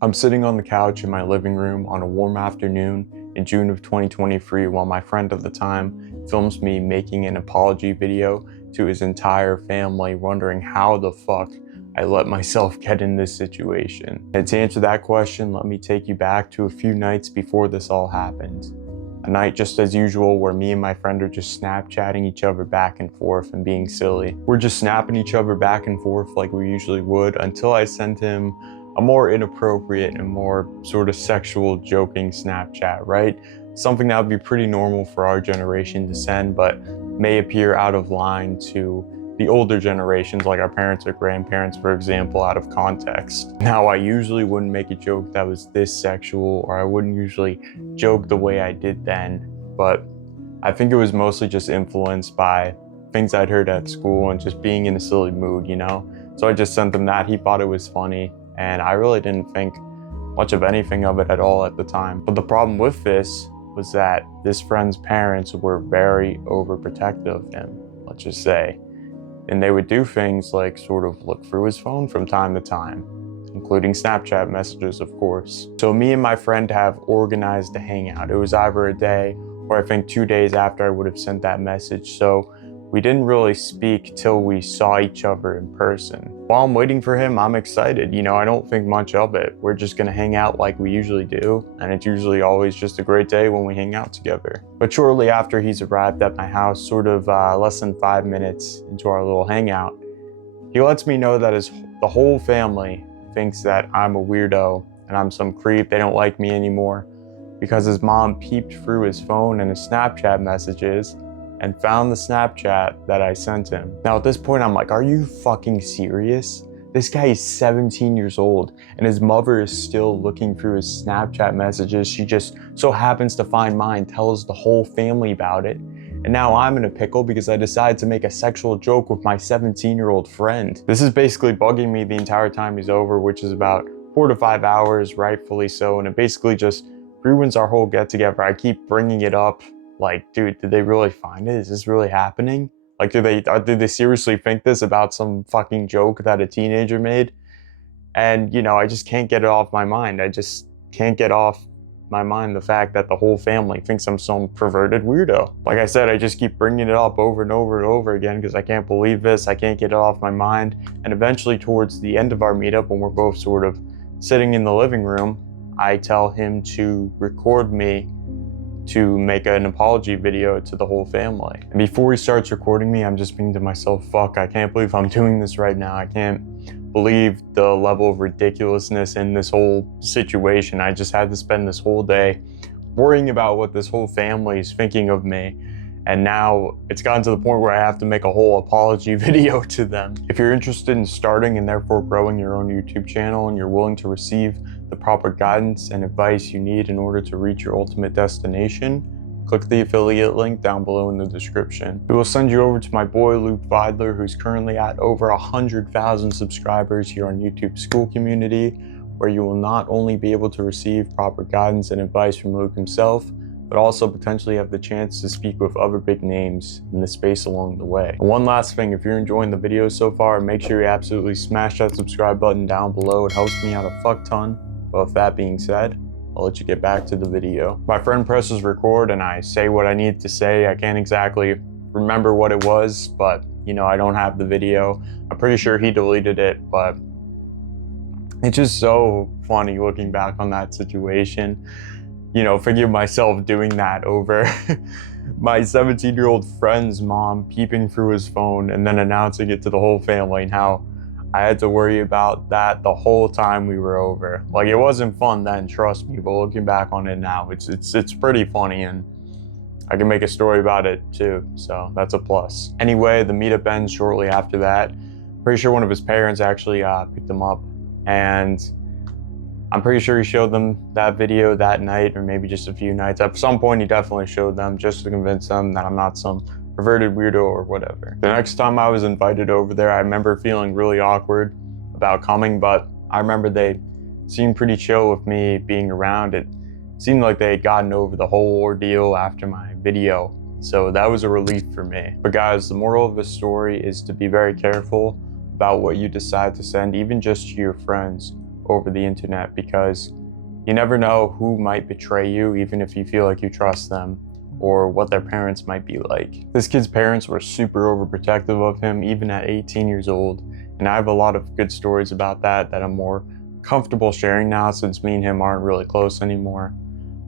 I'm sitting on the couch in my living room on a warm afternoon in June of 2023 while my friend at the time films me making an apology video to his entire family, wondering how the fuck I let myself get in this situation. And to answer that question, let me take you back to a few nights before this all happened. A night just as usual where me and my friend are just Snapchatting each other back and forth and being silly. We're just snapping each other back and forth like we usually would until I sent him a more inappropriate and more sort of sexual joking Snapchat, right? Something that would be pretty normal for our generation to send, but may appear out of line to the older generations, like our parents or grandparents, for example, out of context. Now, I usually wouldn't make a joke that was this sexual, or I wouldn't usually joke the way I did then, but I think it was mostly just influenced by things I'd heard at school and just being in a silly mood, you know? So I just sent him that. He thought it was funny, and I really didn't think much of anything of it at all at the time. But the problem with this was that this friend's parents were very overprotective of him, let's just say. And they would do things like sort of look through his phone from time to time, including Snapchat messages, of course. So me and my friend have organized a hangout. It was either a day or I think 2 days after I would have sent that message. So we didn't really speak till we saw each other in person. While I'm waiting for him, I'm excited. You know, I don't think much of it. We're just gonna hang out like we usually do, and it's usually always just a great day when we hang out together. But shortly after he's arrived at my house, sort of less than 5 minutes into our little hangout, he lets me know that the whole family thinks that I'm a weirdo and I'm some creep. They don't like me anymore because his mom peeped through his phone and his Snapchat messages and found the Snapchat that I sent him. Now at this point, I'm like, are you fucking serious? This guy is 17 years old and his mother is still looking through his Snapchat messages. She just so happens to find mine, tells the whole family about it. And now I'm in a pickle because I decided to make a sexual joke with my 17-year-old friend. This is basically bugging me the entire time he's over, which is about 4 to 5 hours, rightfully so. And it basically just ruins our whole get together. I keep bringing it up. Like, dude, did they really find it? Is this really happening? Like, do they seriously think this about some fucking joke that a teenager made? And, you know, I just can't get it off my mind. I just can't get off my mind the fact that the whole family thinks I'm some perverted weirdo. Like I said, I just keep bringing it up over and over and over again because I can't believe this. I can't get it off my mind. And eventually towards the end of our meetup, when we're both sort of sitting in the living room, I tell him to record me to make an apology video to the whole family. And before he starts recording me, I'm just thinking to myself, fuck, I can't believe I'm doing this right now. I can't believe the level of ridiculousness in this whole situation. I just had to spend this whole day worrying about what this whole family is thinking of me. And now it's gotten to the point where I have to make a whole apology video to them. If you're interested in starting and therefore growing your own YouTube channel and you're willing to receive the proper guidance and advice you need in order to reach your ultimate destination, click the affiliate link down below in the description. It will send you over to my boy Luke Vidler, who's currently at over 100,000 subscribers here on YouTube School community, where you will not only be able to receive proper guidance and advice from Luke himself, but also potentially have the chance to speak with other big names in the space along the way. And one last thing, if you're enjoying the video so far, make sure you absolutely smash that subscribe button down below. It helps me out a fuck ton. But with that being said, I'll let you get back to the video. My friend presses record and I say what I need to say. I can't exactly remember what it was, but you know, I don't have the video. I'm pretty sure he deleted it, but it's just so funny looking back on that situation. You know, figure myself doing that over my 17-year-old friend's mom peeping through his phone and then announcing it to the whole family, and how I had to worry about that the whole time we were over. Like, it wasn't fun then, trust me, but looking back on it now, it's pretty funny, and I can make a story about it too, so that's a plus. Anyway, the meetup ends shortly after that. Pretty sure one of his parents actually picked him up, and I'm pretty sure he showed them that video that night, or maybe just a few nights. At some point, he definitely showed them just to convince them that I'm not some perverted weirdo or whatever. The next time I was invited over there, I remember feeling really awkward about coming, but I remember they seemed pretty chill with me being around. It seemed like they had gotten over the whole ordeal after my video, so that was a relief for me. But guys, the moral of the story is to be very careful about what you decide to send, even just to your friends over the internet, because you never know who might betray you, even if you feel like you trust them, or what their parents might be like. This kid's parents were super overprotective of him, even at 18 years old, and I have a lot of good stories about that I'm more comfortable sharing now, since me and him aren't really close anymore.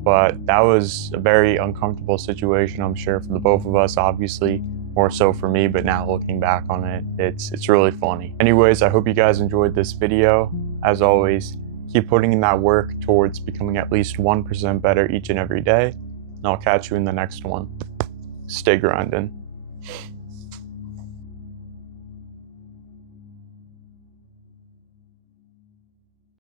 But that was a very uncomfortable situation, I'm sure, for the both of us, obviously more so for me, but now looking back on it, it's really funny. Anyways, I hope you guys enjoyed this video. As always, keep putting in that work towards becoming at least 1% better each and every day, and I'll catch you in the next one. Stay grinding.